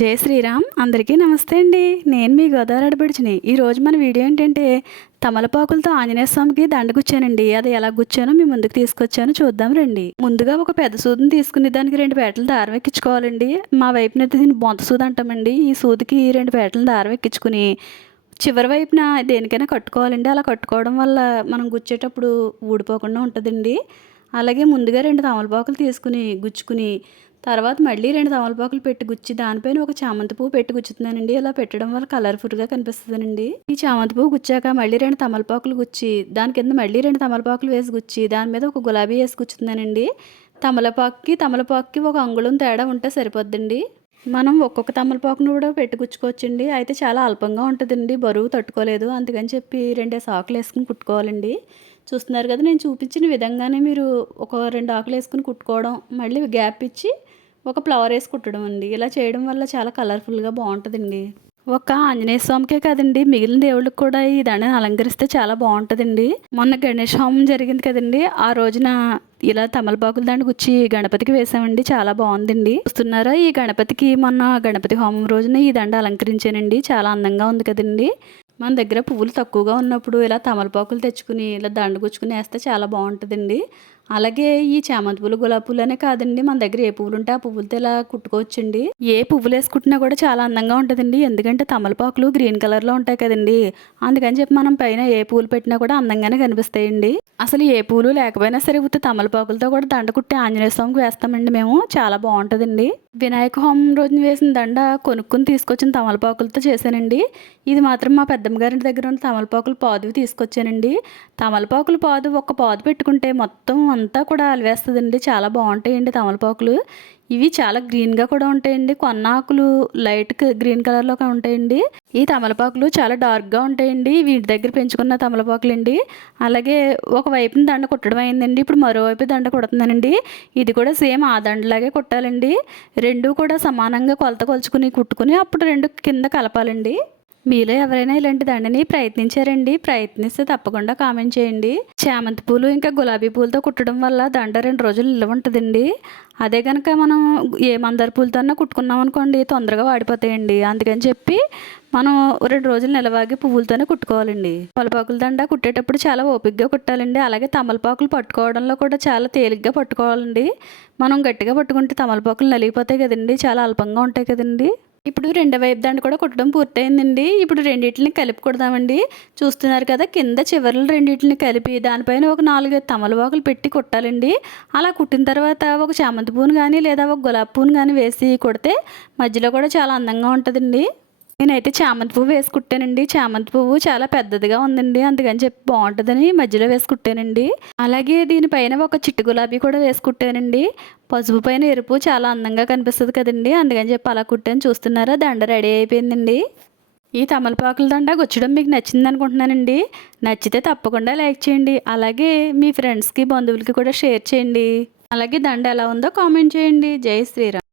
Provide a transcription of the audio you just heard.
జై శ్రీరామ్. అందరికీ నమస్తే అండి. నేను మీ గోదావరి ఆడపడిచిని ఈరోజు మన వీడియో ఏంటంటే తమలపాకులతో ఆంజనేయ స్వామికి దండగుచ్చానండి. అది ఎలా గుచ్చానో మీ ముందుకు తీసుకొచ్చాను. చూద్దాం రండి. ముందుగా ఒక పెద్ద సూదిని తీసుకుని దానికి రెండు పేటలు దారం ఎక్కించుకోవాలండి. మా వైపున అయితే దీన్ని బొంత సూది అంటామండి. ఈ సూదికి రెండు పేటలు దారం ఎక్కించుకుని చివరి వైపున దేనికైనా కట్టుకోవాలండి. అలా కట్టుకోవడం వల్ల మనం గుచ్చేటప్పుడు ఊడిపోకుండా ఉంటుందండి. అలాగే ముందుగా రెండు తమలపాకులు తీసుకుని గుచ్చుకుని తర్వాత మళ్ళీ రెండు తమలపాకులు పెట్టి గుచ్చి దానిపైన ఒక చామంతి పువ్వు పెట్టి గుచ్చుతున్నానండి. ఇలా పెట్టడం వల్ల కలర్ఫుల్గా కనిపిస్తుందండి. ఈ చామంతి పువ్వు గుచ్చాక మళ్ళీ రెండు తమలపాకులు గుచ్చి దాని కింద మళ్ళీ రెండు తమలపాకులు వేసి గుచ్చి దాని మీద ఒక గులాబీ వేసి గుచ్చుతున్నానండి. తమలపాకుకి తమలపాకుకి ఒక అంగుళం తేడా ఉంటే సరిపోద్దండి. మనం ఒక్కొక్క తమలపాకును కూడా పెట్టుకుచ్చుకోవచ్చండి అయితే చాలా అల్పంగా ఉంటుందండి. బరువు తట్టుకోలేదు. అందుకని చెప్పి రెండే సాకులు వేసుకుని కుట్టుకోవాలండి. చూస్తున్నారు కదా నేను చూపించిన విధంగానే మీరు ఒక రెండు ఆకులు వేసుకుని కుట్టుకోవడం మళ్ళీ గ్యాప్ ఇచ్చి ఒక ఫ్లవర్ వేసి కుట్టడం అండి. ఇలా చేయడం వల్ల చాలా కలర్ఫుల్గా బాగుంటుందండి. ఒక ఆంజనేయ స్వామికే కదండి మిగిలిన దేవుళ్ళకి కూడా ఈ దండని అలంకరిస్తే చాలా బాగుంటుందండి. మొన్న గణేష్ హోమం జరిగింది కదండి ఆ రోజున ఇలా తమలపాకుల దండ గుచ్చి గణపతికి వేసామండి చాలా బాగుందండి. చూస్తున్నారా ఈ గణపతికి మొన్న గణపతి హోమం రోజున ఈ దండ అలంకరించానండి చాలా అందంగా ఉంది కదండి. మన దగ్గర పువ్వులు తక్కువగా ఉన్నప్పుడు ఇలా తమలపాకులు తెచ్చుకుని ఇలా దండగుచ్చుకుని వేస్తే చాలా బాగుంటుందండి. అలాగే ఈ చామంతి పూలు గులాబీ పూలనే కాదండి మన దగ్గర ఏ పువ్వులు ఉంటే ఆ పువ్వులతో ఇలా కుట్టుకోవచ్చండి. ఏ పువ్వులు వేసుకుంటున్నా కూడా చాలా అందంగా ఉంటుందండి. ఎందుకంటే తమలపాకులు గ్రీన్ కలర్లో ఉంటాయి కదండి. అందుకని చెప్పి మనం పైన ఏ పూలు పెట్టినా కూడా అందంగానే కనిపిస్తాయండి. అసలు ఏ పూలు లేకపోయినా సరే ఉత్తి తమలపాకులతో కూడా దండ కుట్టి ఆంజనేయ స్వామికి వేస్తామండి మేము. చాలా బాగుంటుందండి. వినాయక హోమం రోజున వేసిన దండ కొనుక్కుని తీసుకొచ్చిన తమలపాకులతో చేశానండి. ఇది మాత్రం మా పెద్దమ్మ గారి దగ్గర ఉన్న తమలపాకులు పాదువి తీసుకొచ్చానండి. తమలపాకులు పాదు ఒక పాదు పెట్టుకుంటే మొత్తం అంతా కూడా అలివేస్తుందండి. చాలా బాగుంటాయండి తమలపాకులు. ఇవి చాలా గ్రీన్గా కూడా ఉంటాయండి. కొన్న ఆకులు లైట్ గ్రీన్ కలర్లో ఉంటాయండి. ఈ తమలపాకులు చాలా డార్క్గా ఉంటాయండి. వీటి దగ్గర పెంచుకున్న తమలపాకులు అండి అలాగే ఒక వైపున దండ కుట్టడం అయిందండి. ఇప్పుడు మరోవైపు దండ కుడుతున్నానండి. ఇది కూడా సేమ్ ఆ దండలాగే కుట్టాలండి. రెండు కూడా సమానంగా కొలత కొలుచుకుని కుట్టుకుని అప్పుడు రెండు కింద కలపాలండి. మీలో ఎవరైనా ఇలాంటి దండని ప్రయత్నించారండి ప్రయత్నిస్తే తప్పకుండా కామెంట్ చేయండి. చామంతి పూలు ఇంకా గులాబీ పూలతో కుట్టడం వల్ల దండ రెండు రోజులు నిల్వ ఉంటుందండి. అదే కనుక మనం ఏ మందార పూలతోనో కుట్టుకున్నాం అనుకోండి తొందరగా వాడిపోతాయండి. అందుకని చెప్పి మనం రెండు రోజులు నిలవాగి పువ్వులతోనే కుట్టుకోవాలండి. తమలపాకుల దండ కుట్టేటప్పుడు చాలా ఓపికగా కుట్టాలండి. అలాగే తమలపాకులు పట్టుకోవడంలో కూడా చాలా తేలిగ్గా పట్టుకోవాలండి. మనం గట్టిగా పట్టుకుంటే తమలపాకులు నలిగిపోతాయి కదండి చాలా అల్పంగా ఉంటాయి కదండి. ఇప్పుడు రెండో వైపు దాన్ని కూడా కుట్టడం పూర్తయిందండి. ఇప్పుడు రెండింటిని కలిపి కుడదామండి చూస్తున్నారు కదా కింద చివరలు రెండింటిని కలిపి దానిపైన ఒక నాలుగు తమలవాకులు పెట్టి కుట్టాలండి. అలా కుట్టిన తర్వాత ఒక చామంతి పూను కానీ లేదా ఒక గులాబీ పూను కానీ వేసి కుడితే మధ్యలో కూడా చాలా అందంగా ఉంటుందండి. నేనైతే చామంతి పువ్వు వేసి కుట్టానండి చామంతి పువ్వు చాలా పెద్దదిగా ఉందండి. అందుకని చెప్పి బాగుంటుందని మధ్యలో వేసి కుట్టానండి అలాగే దీనిపైన ఒక చిట్టు గులాబీ కూడా వేసి కుట్టానండి పసుపు పైన ఎరుపు చాలా అందంగా కనిపిస్తుంది కదండి. అందుకని చెప్పి అలా కుట్టాను. చూస్తున్నారా? దండ రెడీ అయిపోయిందండి. ఈ తమలపాకుల దండ గుచ్చడం మీకు నచ్చింది అనుకుంటున్నానండి. నచ్చితే తప్పకుండా లైక్ చేయండి. అలాగే మీ ఫ్రెండ్స్కి బంధువులకి కూడా షేర్ చేయండి. అలాగే దండ ఎలా ఉందో కామెంట్ చేయండి. జై శ్రీరామ్.